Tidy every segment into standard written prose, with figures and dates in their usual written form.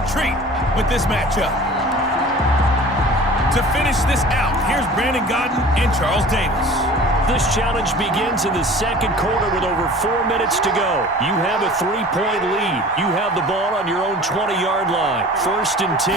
real treat with this matchup. To finish this out, here's Brandon Gaudin and Charles Davis. This challenge begins in the second quarter with over 4 minutes to go. You have a 3-point lead. You have the ball on your own 20-yard line. 1st and 10.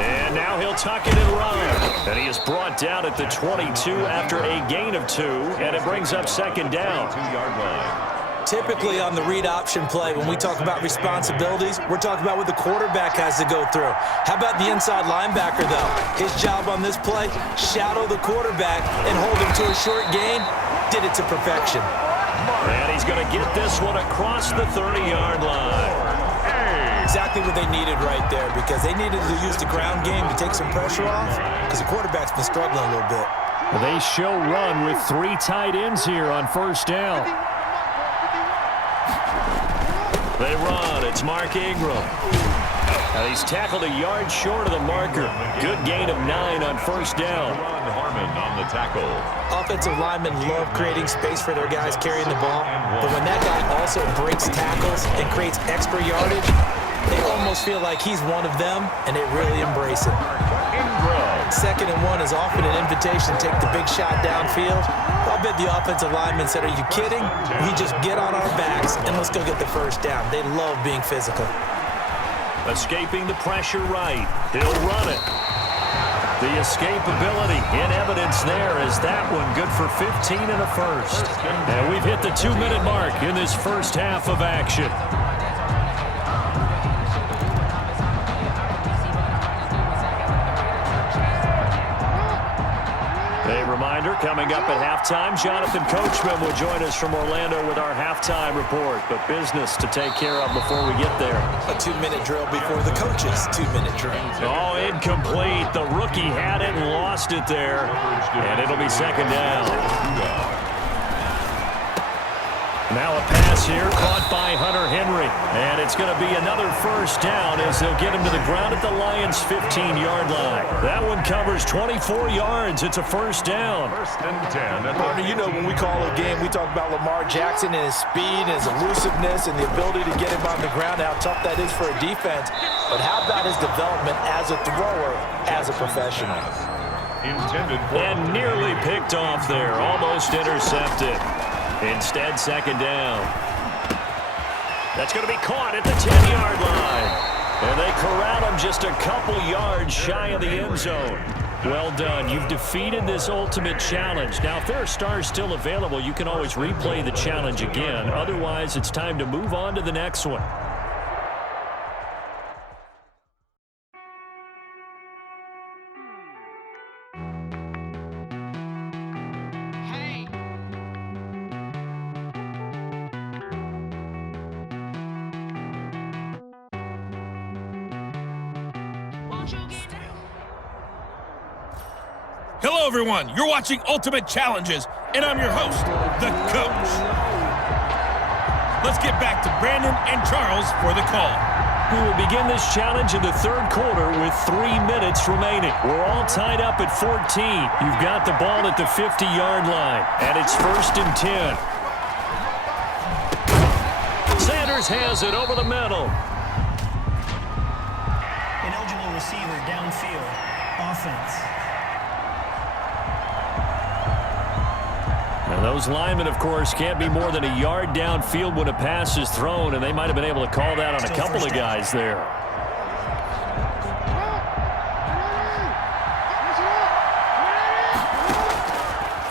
And now he'll tuck it and run. And he is brought down at the 22 after a gain of 2. And it brings up 2nd down. 2-yard line. Typically on the read option play, when we talk about responsibilities, we're talking about what the quarterback has to go through. How about the inside linebacker, though? His job on this play, shadow the quarterback and hold him to a short gain. Did it to perfection. And he's going to get this one across the 30-yard line. Exactly what they needed right there, because they needed to use the ground game to take some pressure off, because the quarterback's been struggling a little bit. They show run with 3 tight ends here on 1st down. They run. It's Mark Ingram. Now he's tackled a yard short of the marker. Good gain of 9 on 1st down. Harmon on the tackle. Offensive linemen love creating space for their guys carrying the ball, but when that guy also breaks tackles and creates extra yardage, they almost feel like he's one of them, and they really embrace it. 2nd and 1 is often an invitation to take the big shot downfield. I bet the offensive lineman said, "Are you kidding? We just get on our backs and let's go get the 1st down." They love being physical. Escaping the pressure right. He'll run it. The escapability in evidence there is that one good for 15 and a 1st. And we've hit the 2-minute mark in this first half of action. A reminder, coming up at halftime, Jonathan Coachman will join us from Orlando with our halftime report. But business to take care of before we get there. A 2-minute drill before the coach's 2-minute drill. Oh, incomplete. The rookie had it and lost it there. And it'll be 2nd down. Now a pass here caught by Hunter Henry. And it's going to be another 1st down as they'll get him to the ground at the Lions' 15-yard line. That one covers 24 yards. It's a 1st down. 1st and 10. Partner, you know when we call a game, we talk about Lamar Jackson and his speed and his elusiveness and the ability to get him on the ground, how tough that is for a defense. But how about his development as a thrower, as a professional? And nearly picked off there. Almost intercepted. Instead, 2nd down. That's going to be caught at the 10-yard line. And they corral him just a couple yards shy of the end zone. Well done. You've defeated this ultimate challenge. Now, if there are stars still available, you can always replay the challenge again. Otherwise, it's time to move on to the next one. Hello, everyone. You're watching Ultimate Challenges, and I'm your host, the Coach. Let's get back to Brandon and Charles for the call. We will begin this challenge in the 3rd quarter with 3 minutes remaining. We're all tied up at 14. You've got the ball at the 50-yard line, and it's 1st and 10. Sanders has it over the middle. Ineligible receiver downfield. Offense. And those linemen, of course, can't be more than a yard downfield when a pass is thrown, and they might have been able to call that on a couple of guys there.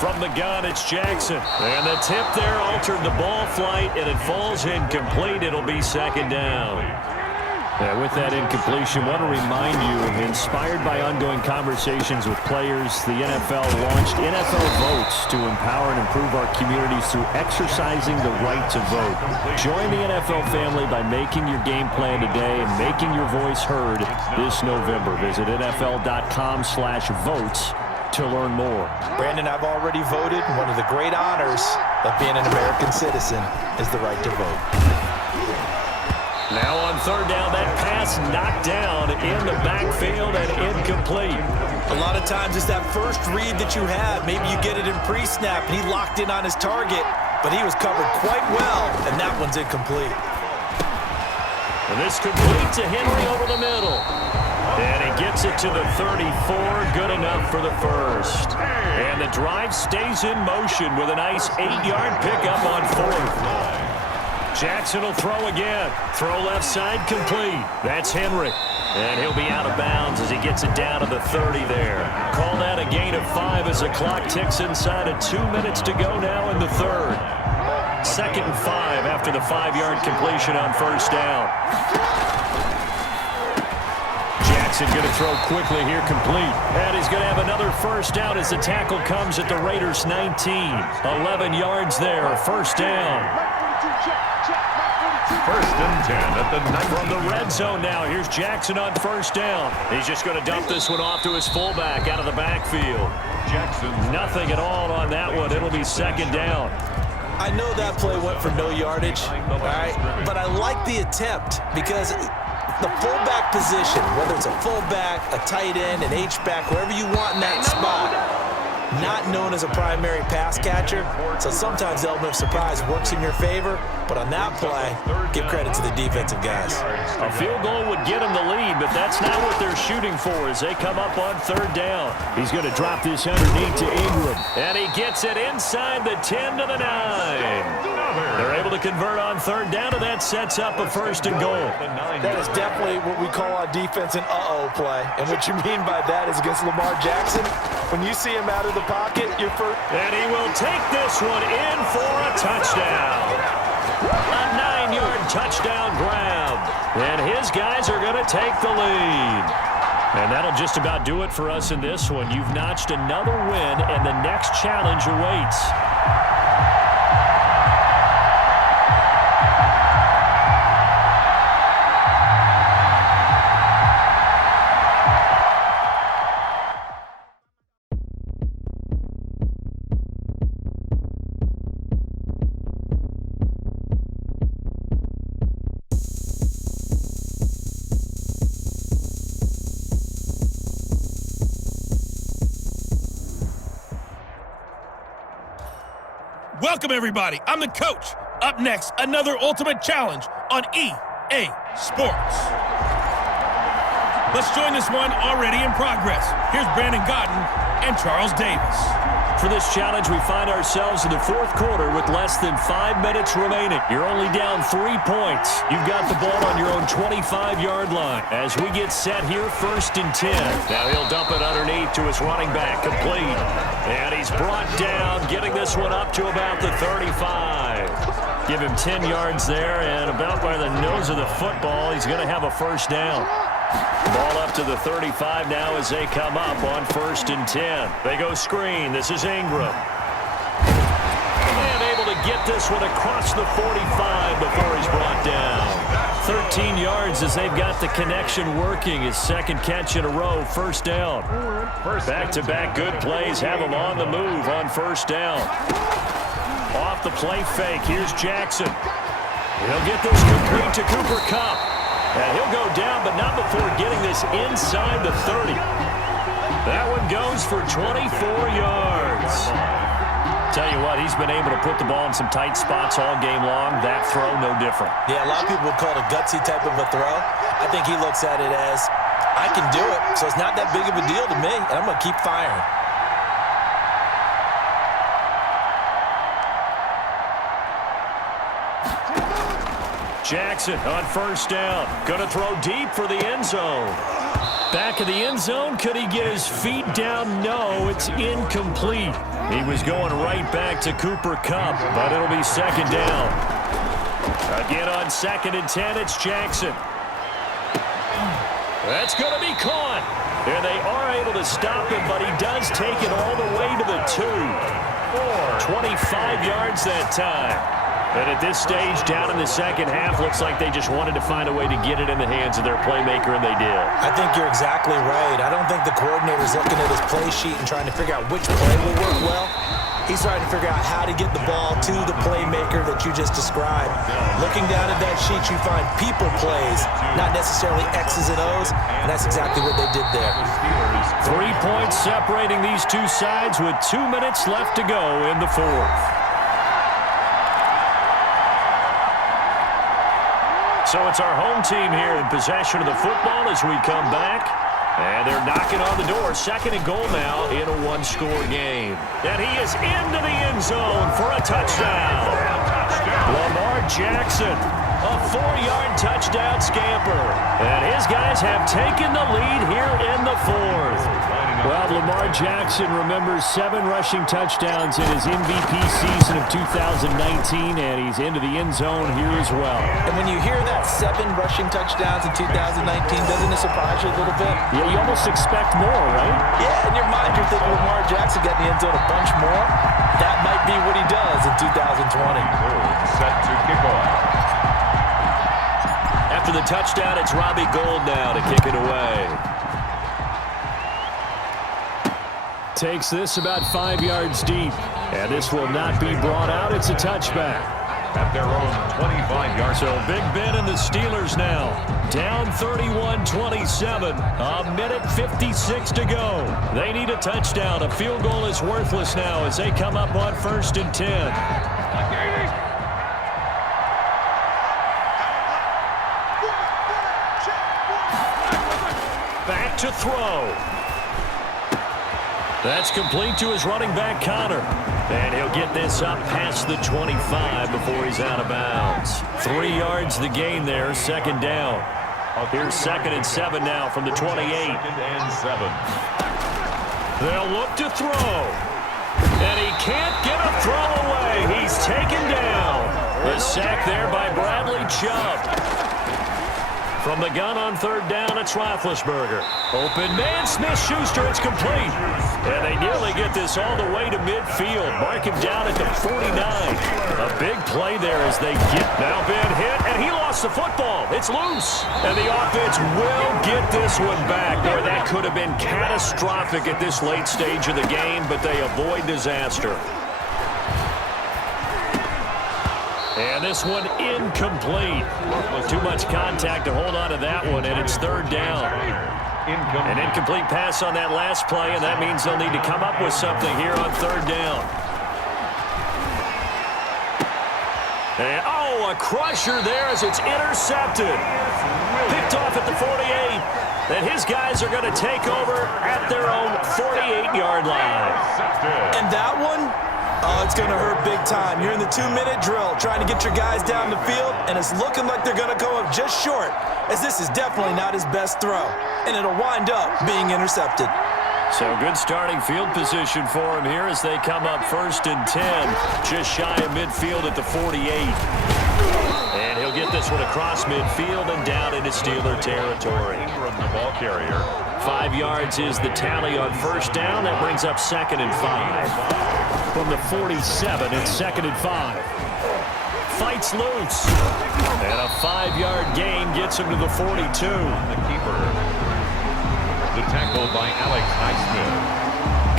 From the gun, it's Jackson. And the tip there altered the ball flight, and it falls incomplete. It'll be 2nd down. With that incompletion, I want to remind you, inspired by ongoing conversations with players, the NFL launched NFL Votes to empower and improve our communities through exercising the right to vote. Join the NFL family by making your game plan today and making your voice heard this November. Visit NFL.com/votes to learn more. Brandon, I've already voted. One of the great honors of being an American citizen is the right to vote. Now on 3rd down, that pass knocked down in the backfield and incomplete. A lot of times it's that first read that you have. Maybe you get it in pre-snap, and he locked in on his target, but he was covered quite well, and that one's incomplete. And this complete to Henry over the middle. And he gets it to the 34, good enough for the first. And the drive stays in motion with a nice 8-yard pickup on fourth. Jackson will throw again. Throw left side complete. That's Henry. And he'll be out of bounds as he gets it down to the 30 there. Call that a gain of 5 as the clock ticks inside of 2 minutes to go now in the third. 2nd and 5 after the 5-yard completion on first down. Jackson going to throw quickly here, complete. And he's going to have another first down as the tackle comes at the Raiders' 19. 11 yards there, first down. 1st and 10 at the 19. From the red zone now, here's Jackson on first down. He's just going to dump this one off to his fullback out of the backfield. Jackson. Nothing at all on that one. It'll be 2nd down. I know that play went for no yardage, all right, but I like the attempt because the fullback position, whether it's a fullback, a tight end, an H-back, wherever you want in that spot, not known as a primary pass catcher, so sometimes the element of surprise works in your favor, but on that play, give credit to the defensive guys. A field goal would get him the lead, but that's not what they're shooting for as they come up on 3rd down. He's going to drop this underneath to Ingram, and he gets it inside the 10 to the 9. They're able to convert on 3rd down, and that sets up a 1st and goal. That is definitely what we call on defense an uh-oh play, and what you mean by that is against Lamar Jackson, when you see him out of the pocket, you're first. And he will take this one in for a touchdown. A 9-yard touchdown grab. And his guys are going to take the lead. And that'll just about do it for us in this one. You've notched another win, and the next challenge awaits. Welcome, everybody. I'm the coach. Up next, another Ultimate Challenge on EA Sports. Let's join this one already in progress. Here's Brandon Godden and Charles Davis. For this challenge, we find ourselves in the 4th quarter with less than 5 minutes remaining. You're only down 3 points. You've got the ball on your own 25-yard line. As we get set here, 1st and 10. Now he'll dump it underneath to his running back, complete. And he's brought down, getting this one up to about the 35. Give him 10 yards there, and about by the nose of the football, he's going to have a first down. Ball up to the 35 now as they come up on 1st and 10. They go screen. This is Ingram. And able to get this one across the 45 before he's brought down. 13 yards as they've got the connection working. His 2nd catch in a row, first down. Back-to-back good plays have him on the move on first down. Off the play fake, here's Jackson. He'll get this complete to Cooper Kupp. And he'll go down, but not before getting this inside the 30. That one goes for 24 yards. Tell you what, he's been able to put the ball in some tight spots all game long. That throw, no different. Yeah, a lot of people would call it a gutsy type of a throw. I think he looks at it as, I can do it, so it's not that big of a deal to me, and I'm going to keep firing. Jackson on first down. Going to throw deep for the end zone. Back of the end zone. Could he get his feet down? No, it's incomplete. He was going right back to Cooper Kupp, but it'll be 2nd down. Again on 2nd and 10, it's Jackson. That's going to be caught. And they are able to stop him, but he does take it all the way to the 2. 25 yards that time. And at this stage, down in the 2nd half, looks like they just wanted to find a way to get it in the hands of their playmaker, and they did. I think you're exactly right. I don't think the coordinator's looking at his play sheet and trying to figure out which play will work well. He's trying to figure out how to get the ball to the playmaker that you just described. Looking down at that sheet, you find people plays, not necessarily X's and O's, and that's exactly what they did there. 3 points separating these two sides with 2 minutes left to go in the 4th. So it's our home team here in possession of the football as we come back. And they're knocking on the door. 2nd and goal now in a one-score game. And he is into the end zone for a touchdown. Lamar Jackson, a 4-yard touchdown scamper. And his guys have taken the lead here in the 4th. Well, Lamar Jackson remembers 7 rushing touchdowns in his MVP season of 2019, and he's into the end zone here as well. And when you hear that 7 rushing touchdowns in 2019, doesn't it surprise you a little bit? Yeah, you almost expect more, right? Yeah, in your mind you're thinking Lamar Jackson got in the end zone a bunch more. That might be what he does in 2020. Set to kick off. After the touchdown, it's Robbie Gould now to kick it away. Takes this about 5 yards deep. And this will not be brought out. It's a touchback. At their own 25-yard. So Big Ben and the Steelers now down 31-27. A minute 56 to go. They need a touchdown. A field goal is worthless now as they come up on 1st and 10. Back to throw. That's complete to his running back, Connor. And he'll get this up past the 25 before he's out of bounds. 3 yards the gain there, 2nd down. Here's 2nd and 7 now from the 28. 2nd and 7. They'll look to throw. And he can't get a throw away. He's taken down. The sack there by Bradley Chubb. From the gun on 3rd down, it's Roethlisberger. Open man, Smith-Schuster, it's complete. And they nearly get this all the way to midfield. Mark him down at the 49. A big play there as they get now Ben hit, and he lost the football. It's loose. And the offense will get this one back. Boy, that could have been catastrophic at this late stage of the game, but they avoid disaster. And this one incomplete. Too much contact to hold on to that one, and it's 3rd down. An incomplete pass on that last play, and that means they'll need to come up with something here on 3rd down. And, a crusher there as it's intercepted. Picked off at the 48. And his guys are going to take over at their own 48-yard line. And that one? Oh, it's going to hurt big time. You're in the 2-minute drill trying to get your guys down the field, and it's looking like they're going to go up just short, as this is definitely not his best throw, and it'll wind up being intercepted. So good starting field position for him here as they come up 1st and 10, just shy of midfield at the 48. And he'll get this one across midfield and down into Steeler territory. From the ball carrier. 5 yards is the tally on 1st down. That brings up 2nd and 5. From the 47, it's 2nd and 5. Fights loose. And a 5-yard gain gets him to the 42. The keeper. The tackle by Alex Highsmith.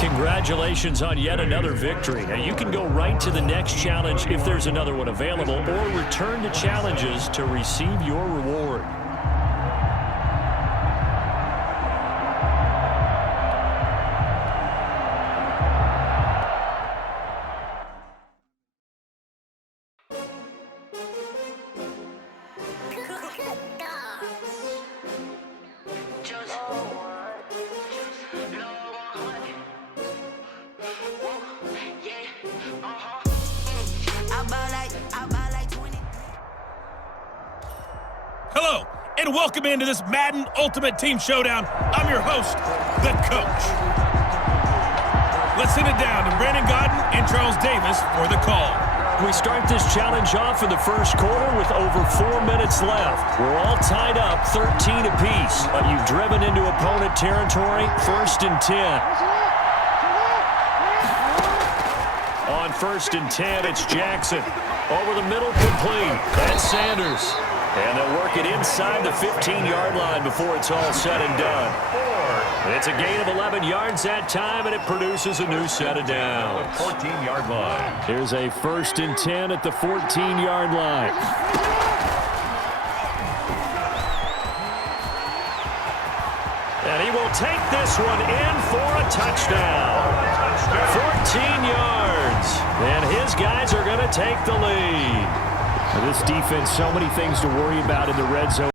Congratulations on yet another victory. Now you can go right to the next challenge if there's another one available, or return to challenges to receive your reward. Hello, and welcome into this Madden Ultimate Team Showdown. I'm your host, the Coach. Let's send it down to Brandon Godden and Charles Davis for the call. We start this challenge off in the first quarter with over 4 minutes left. We're all tied up, 13 apiece. You've driven into opponent territory, 1st and 10. On 1st and 10, it's Jackson. Over the middle, complete. That's Sanders. And they'll work it inside the 15-yard line before it's all said and done. It's a gain of 11 yards that time, and it produces a new set of downs. 14-yard line. Here's a 1st and 10 at the 14-yard line. And he will take this one in for a touchdown. 14 yards. And his guys are going to take the lead. This defense, so many things to worry about in the red zone.